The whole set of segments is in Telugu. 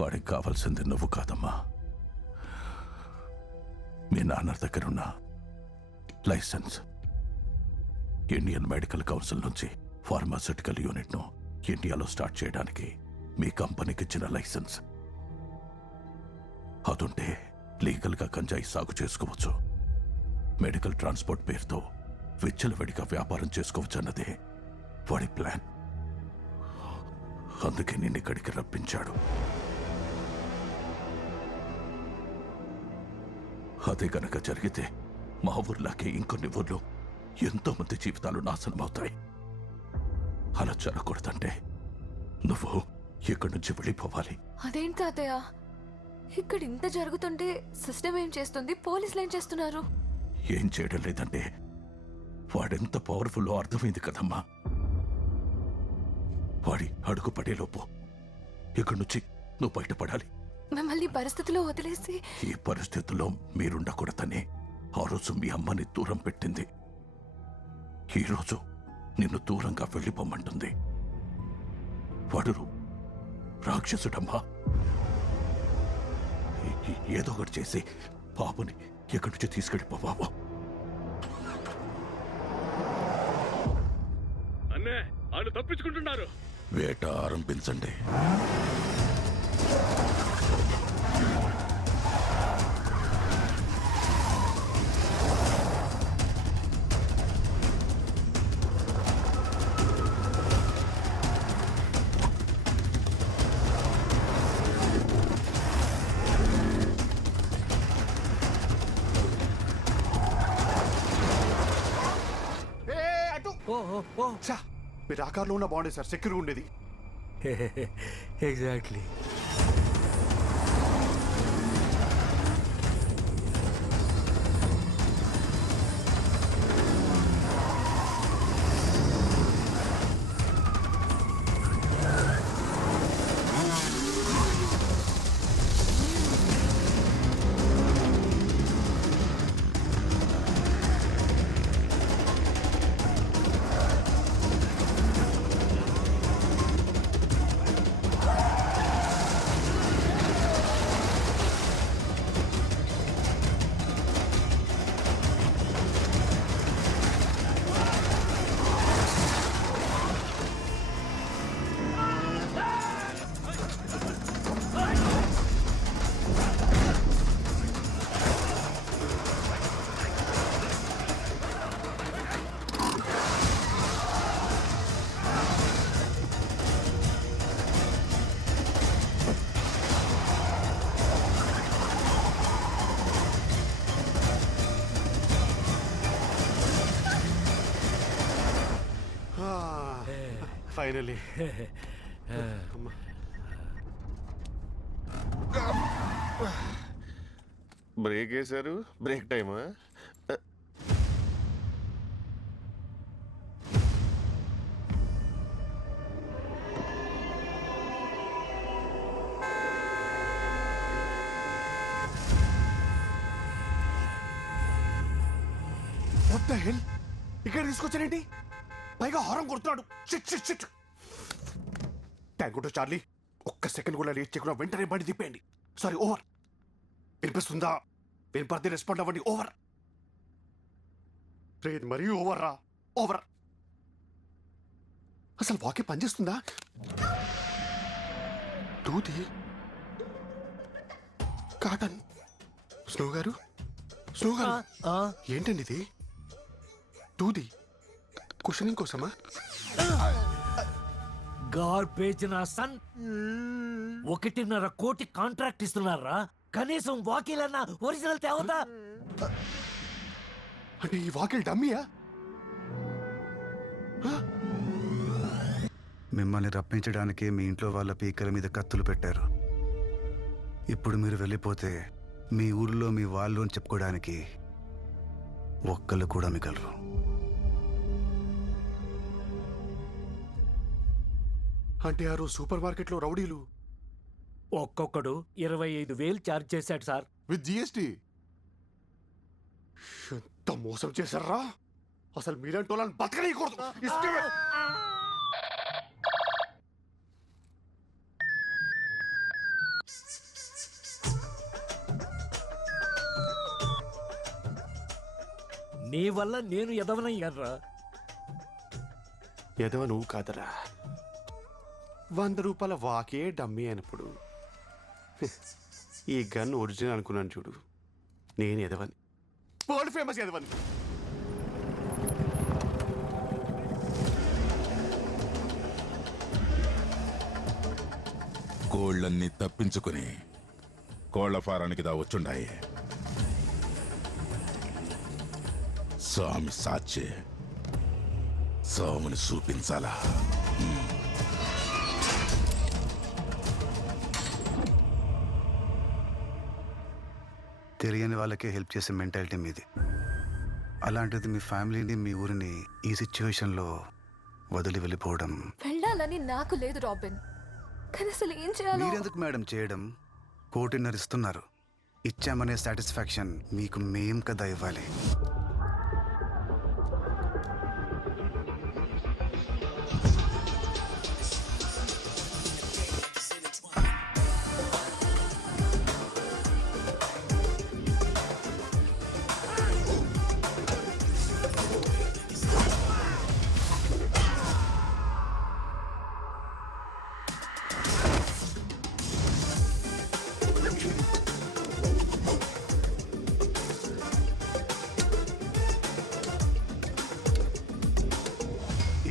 వాడికి కావాల్సింది నువ్వు కాదమ్మా, మీ నాన్న దగ్గరున్న లైసెన్స్. ఇండియన్ మెడికల్ కౌన్సిల్ నుంచి ఫార్మాస్యూటికల్ యూనిట్ను ఇండియాలో స్టార్ట్ చేయడానికి మీ కంపెనీకి ఇచ్చిన లైసెన్స్. అదుంటే లీగల్గా గంజాయి సాగు చేసుకోవచ్చు, మెడికల్ ట్రాన్స్పోర్ట్ పేరుతో విచ్చలవిడిగా వ్యాపారం చేసుకోవచ్చు అన్నదే వాడి ప్లాన్. అందుకే నిన్ను ఇక్కడికి రప్పించాడు. అదే గనక జరిగితే మా ఊర్లాగే ఇంకొన్ని ఊర్లు ఎంతో మంది జీవితాలు నాశనం అవుతాయి. అలా జరగకూడదంటే నువ్వు ఇక్కడి నుంచి వెళ్ళిపోవాలి. అదేంటి తాతయ్య, ఇక్కడ ఇంత జరుగుతుంటే సిస్టమ్ ఏం చేస్తుంది, పోలీసులు ఏం చేస్తున్నారు? ఏం చేయడం లేదంటే వాడెంత పవర్ఫుల్లో అర్థమైంది కదమ్మా. వాడి అడుగు పడేలోపు ఇక్కడి నుంచి నువ్వు బయటపడాలి. మిమ్మల్ని పరిస్థితిలో వదిలేసి ఈ పరిస్థితుల్లో మీరుండకూడదని ఆ రోజు మీ అమ్మని దూరం పెట్టింది. ఈరోజు నిన్ను దూరంగా వెళ్ళిపోమంటుంది. వాడు రాక్షసుడమ్మా. ఏదో ఒకటి చేసి బాబుని ఎక్కడి నుంచి తీసుకెళ్ళిపో బాబు. అన్నే వాళ్ళు తప్పించుకుంటున్నారు. వేట ఆరంభించండి. మీరు ఆకారంలో ఉన్న బాగుండేది సార్, సెక్యూర్ ఉండేది. ఎగ్జాక్ట్లీ. ఫైనలీ. బ్రేక్ వేశారు. బ్రేక్ టైమా? What the hell? ఇక్కడ తీసుకొచ్చారేంటి? పైగా హారం కొడుతున్నాడు. Shit shit shit. Thank you Charlie. ఒక్క సెకండ్ కూడా లేట్ చేయకుండా వెంటనే బండి తిప్పేయండి. Sorry, over. వినిపిస్తుందా? వినపడితే రెస్పాండ్ అవ్వండి. ఓవర్. ఇది మరీ ఓవర్ రా. ఓవర్. అసలు వాకే పనిచేస్తుందా? దూది కాటన్. స్నో గారు, స్నో గారు, ఏంటండి ఇది? దూది కుషనింగ్ కోసమా? గార్బేజ్ నా సన్. 1.5 కోటి కాంట్రాక్ట్ ఇస్తున్నారా? కనీసం వాకిలన్నా ఒరిజినల్ తేవదా? అంటే ఈ వాకిల్ డమ్మీయా? మిమ్మల్ని రప్పించడానికి మీ ఇంట్లో వాళ్ళ పీకల మీద కత్తులు పెట్టారు. ఇప్పుడు మీరు వెళ్ళిపోతే మీ ఊర్లో మీ వాళ్ళు అని చెప్పుకోవడానికి ఒక్కళ్ళు కూడా మిగలరు. అంటే ఆ రోజు సూపర్ మార్కెట్లో రౌడీలు ఒక్కొక్కడు 25,000 ఛార్జ్ చేశాడు సార్, విత్ జిఎస్టీ. ఎంత మోసం చేశారా? అసలు మీలాంటి వాళ్ళని బతకనీయకూడదు. నీ వల్ల నేను ఎదవనయ్యారా. ఎదవ నువ్వు కాదరా, 100 రూపాయల వాకే డమ్మీ అయినప్పుడు ఈ గన్ ఒరిజినల్ అనుకున్నాను చూడు. నేను ఎదవని, వరల్డ్ ఫేమస్ ఎదవని. కోళ్ళన్నీ తప్పించుకుని కోళ్ల ఫారానికి దా వచ్చుండాయి. స్వామి సాచే స్వామిని చూపించాలా. తెలియని వాళ్ళకే హెల్ప్ చేసే మెంటాలిటీ మీది. అలాంటిది మీ ఫ్యామిలీని, మీ ఊరిని ఈ సిచ్యువేషన్లో వదిలి వెళ్ళిపోవడం. వెళ్ళాలని నాకు లేదు రాబిన్, కానీ అసలు ఏం చేయాలో. మీరెందుకు మేడం చేయడం? కోటిన్నర ఇస్తున్నారు. ఇచ్చామనే సాటిస్ఫాక్షన్ మీకు మేం కదా ఇవ్వాలి.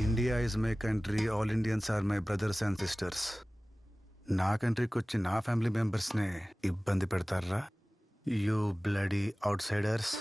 India is my country, all Indians are my brothers and sisters. నా కంట్రీకి వచ్చి నా ఫ్యామిలీ మెంబర్స్నే ఇబ్బంది పెడతారా? You bloody outsiders.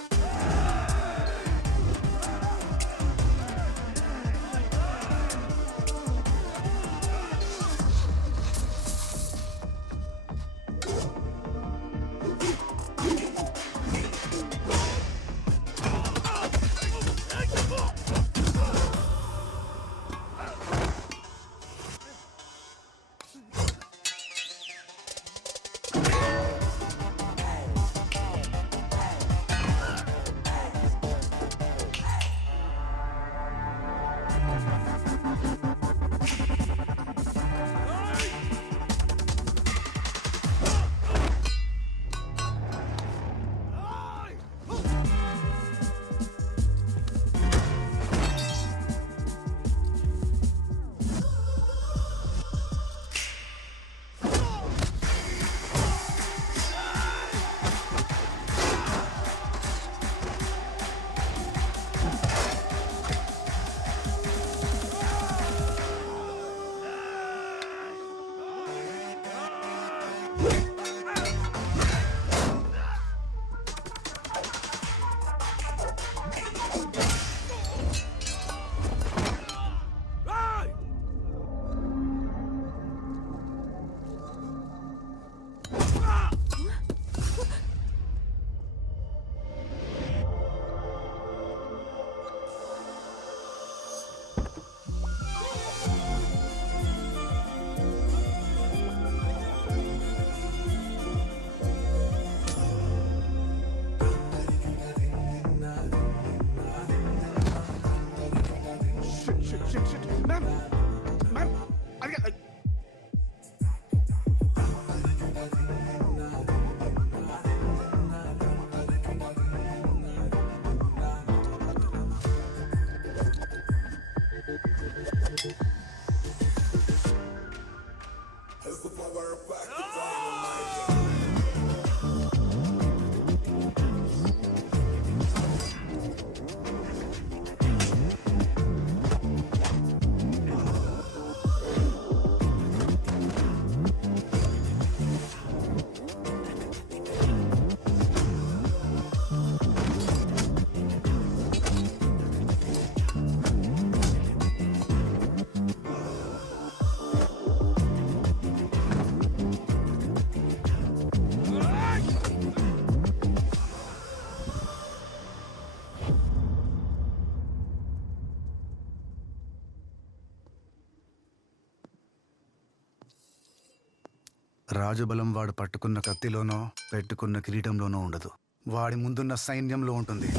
రాజబలం వాడు పట్టుకున్న కత్తిలోనో పెట్టుకున్న కిరీటంలోనో ఉండదు, వాడి ముందున్న సైన్యంలో ఉంటుంది.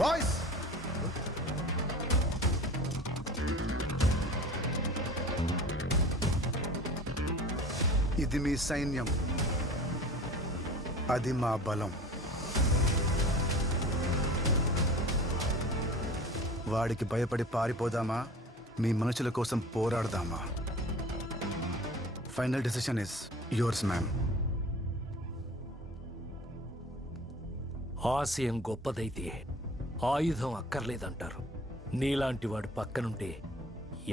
బాయ్స్, ఇది మీ సైన్యం, అది మా బలం. వాడికి భయపడి పారిపోదామా, మీ మనుషుల కోసం పోరాడదామా? Final decision is yours ma'am. ఆశయం గొప్పదైతే ఆయుధం అక్కర్లేదంటారు. నీలాంటి వాడు పక్కనుంటే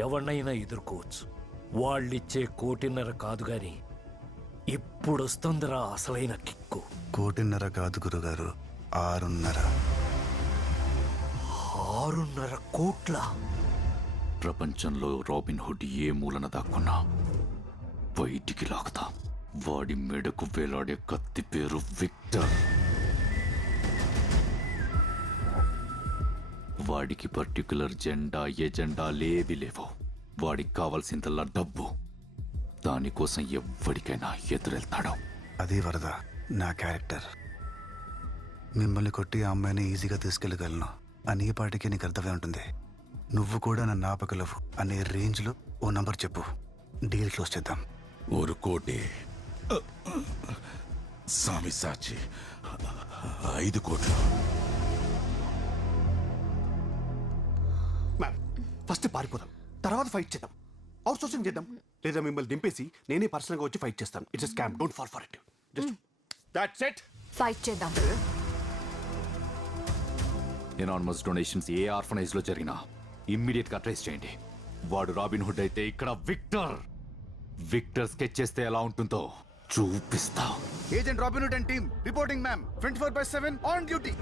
ఎవరినైనా ఎదుర్కోవచ్చు. వాళ్ళిచ్చే 1.5 కోటి కాదు గాని ఇప్పుడొస్తుందిరా అసలైన కిక్కు. 1.5 కోటి కాదు గురుగారు, 6.5. 6.5 కోట్ల. ప్రపంచంలో రాబిన్ హుడ్ ఏ మూలన దాక్కున్నా బయటికి లాగుతా. వాడి మెడకు వేలాడే కత్తి పేరు విక్టర్. వాడికి పర్టికులర్ జెండా ఎజెండా లేవి లేవు. వాడికి కావాల్సిందల్లా డబ్బు. దానికోసం ఎవ్వడికైనా ఎదురెళ్తాడు. అది వరద నా క్యారెక్టర్. మిమ్మల్ని కొట్టి ఆ అమ్మాయిని ఈజీగా తీసుకెళ్ళగలను అని ఈ పాటికి నీకు అర్థమై ఉంటుంది. నువ్వు కూడా నన్ను ఆపగలవు అనే రేంజ్లో ఓ నంబర్ చెప్పు, డీల్ క్లోజ్ చేద్దాం. 1 కోటి. స్వామి సాక్షి 5 కోట్లు. మ్యామ్, ఫస్ట్ పారిపోదాం, తర్వాత ఫైట్ చేద్దాం, అవుట్ సోర్సింగ్ చేద్దాం. లేదా మిమ్మల్ని దింపేసి నేనే పర్సనల్గా వచ్చి ఫైట్ చేస్తాను. It's scam, don't fall for it. Just that's it. Fight చేద్దాం. ఎనానమస్ డొనేషన్స్ ఏ ఆర్ఫనైజ్ లో జరిగినా ఇమ్మీడియట్ గా ట్రేస్ చేయండి. వాడు రాబిన్ హుడ్ అయితే ఇక్కడ విక్టర్ స్కెచ్ చేస్తే ఎలా ఉంటుందో చూపిస్తా. Agent robin hood and team reporting ma'am. 24/7 on duty.